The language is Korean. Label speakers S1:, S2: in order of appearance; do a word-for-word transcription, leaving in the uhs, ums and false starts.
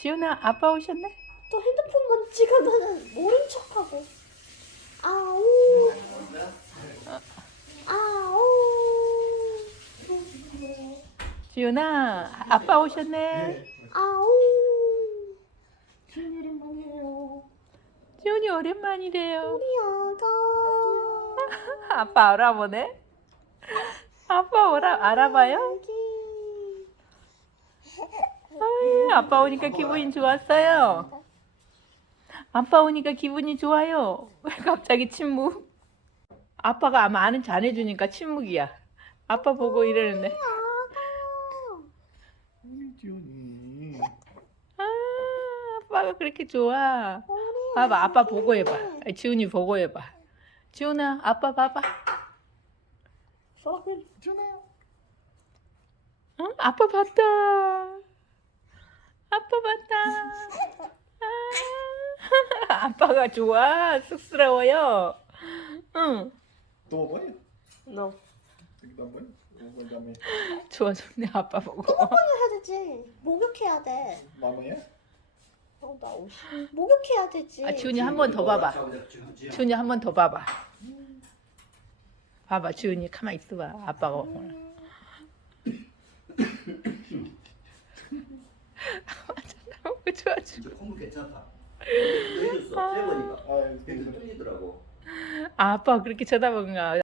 S1: 지훈아, 아빠 오셨네?
S2: 또 핸드폰만 찍어 나는 모른 척하고. 아우. 아우.
S1: 지훈아, 아빠 오셨네?
S2: 아우. 지훈이 오랜만이에요.
S1: 지훈이 오랜만이래요.
S2: 우리 아가.
S1: 아빠 알아보네? 아빠 오라, 알아봐요?
S2: 여기.
S1: 아유, 아빠 오니까 기분이 좋았어요. 아빠 오니까 기분이 좋아요. 왜 갑자기 침묵? 아빠가 아마 아는 잘 해주니까 침묵이야. 아빠 보고 이러는데.
S2: 아가.
S3: 우리 지훈이.
S1: 아, 아빠가 그렇게 좋아.
S2: 우리
S1: 봐봐, 아빠
S2: 아기.
S1: 보고 해봐. 아니, 지훈이 보고 해봐. 지훈아, 아빠 봐봐.
S2: 소리.
S3: 지훈아.
S1: 응? 아빠 봤다. 아빠 봤다. 아, 아빠가 좋아. 쑥스러워요. 응.
S3: 또 뭐야?
S2: No.
S3: 여기다 뭐야? 이거 그다음에
S1: 좋아 좋네 아빠 보고.
S2: 해야 되지. 목욕해야 돼.
S3: 마마야?
S2: 어, 나 옷이. 목욕해야 되지.
S1: 아 지훈이 한 번 더 봐봐. 지훈이 한 번 더 봐봐. 봐봐 지훈이 가만 있어봐. 아빠가 오늘. 좋아 좋아.
S4: 진짜 콧물 괜찮다. 너 해줬어. 세 번이니까.
S3: 아,
S4: 근데 뚫리더라고.
S1: 아, 아빠 그렇게 쳐다보는가.